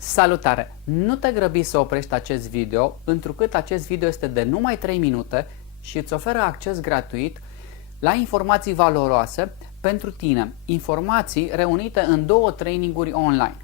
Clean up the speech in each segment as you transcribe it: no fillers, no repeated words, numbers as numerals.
Salutare! Nu te grăbi să oprești acest video, întrucât acest video este de numai 3 minute și îți oferă acces gratuit la informații valoroase pentru tine, informații reunite în 2 traininguri online.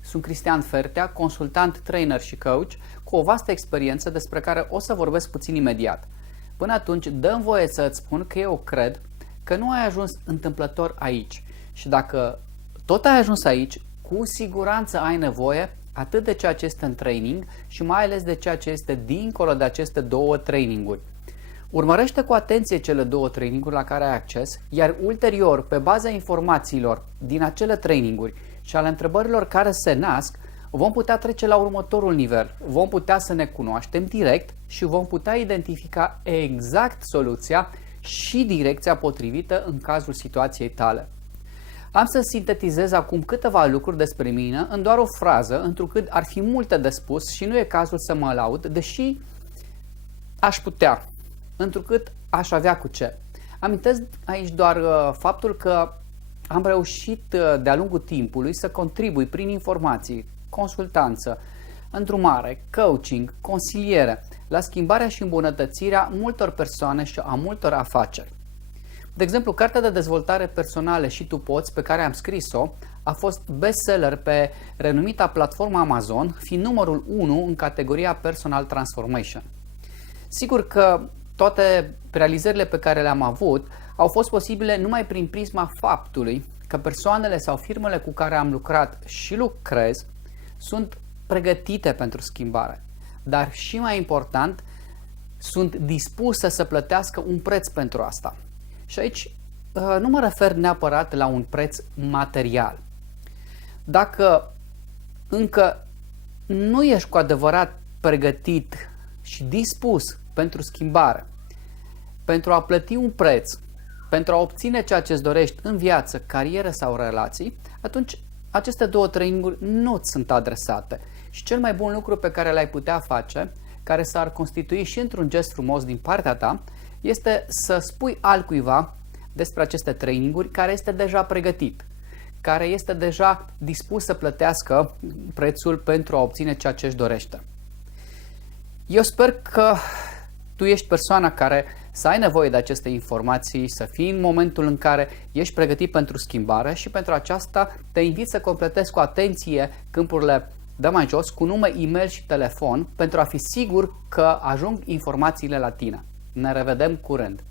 Sunt Cristian Fertea, consultant, trainer și coach, cu o vastă experiență despre care o să vorbesc puțin imediat. Până atunci, dă-mi voie să îți spun că eu cred că nu ai ajuns întâmplător aici și dacă tot ai ajuns aici, cu siguranță ai nevoie atât de ceea ce este în training și mai ales de ceea ce este dincolo de aceste 2 traininguri. Urmărește cu atenție cele 2 traininguri la care ai acces, iar ulterior, pe baza informațiilor din acele traininguri și ale întrebărilor care se nasc, vom putea trece la următorul nivel. Vom putea să ne cunoaștem direct și vom putea identifica exact soluția și direcția potrivită în cazul situației tale. Am să sintetizez acum câteva lucruri despre mine în doar o frază, întrucât ar fi multe de spus și nu e cazul să mă laud, deși aș putea, întrucât aș avea cu ce. Amintesc aici doar faptul că am reușit de-a lungul timpului să contribui prin informații, consultanță, îndrumare, coaching, consiliere la schimbarea și îmbunătățirea multor persoane și a multor afaceri. De exemplu, cartea de dezvoltare personală Și tu poți, pe care am scris-o, a fost bestseller pe renumita platformă Amazon, fiind numărul 1 în categoria Personal Transformation. Sigur că toate realizările pe care le-am avut au fost posibile numai prin prisma faptului că persoanele sau firmele cu care am lucrat și lucrez sunt pregătite pentru schimbare, dar și mai important, sunt dispuse să plătească un preț pentru asta. Și aici nu mă refer neapărat la un preț material. Dacă încă nu ești cu adevărat pregătit și dispus pentru schimbare, pentru a plăti un preț, pentru a obține ceea ce îți dorești în viață, carieră sau relații, atunci aceste 2 traininguri nu ți sunt adresate. Și cel mai bun lucru pe care l-ai putea face, care s-ar constitui și într-un gest frumos din partea ta, este să spui altcuiva despre aceste traininguri care este deja pregătit, care este deja dispus să plătească prețul pentru a obține ceea ce își dorește. Eu sper că tu ești persoana care să ai nevoie de aceste informații, să fii în momentul în care ești pregătit pentru schimbare și pentru aceasta te invit să completezi cu atenție câmpurile de mai jos cu nume, e-mail și telefon pentru a fi sigur că ajung informațiile la tine. Ne revedem curând!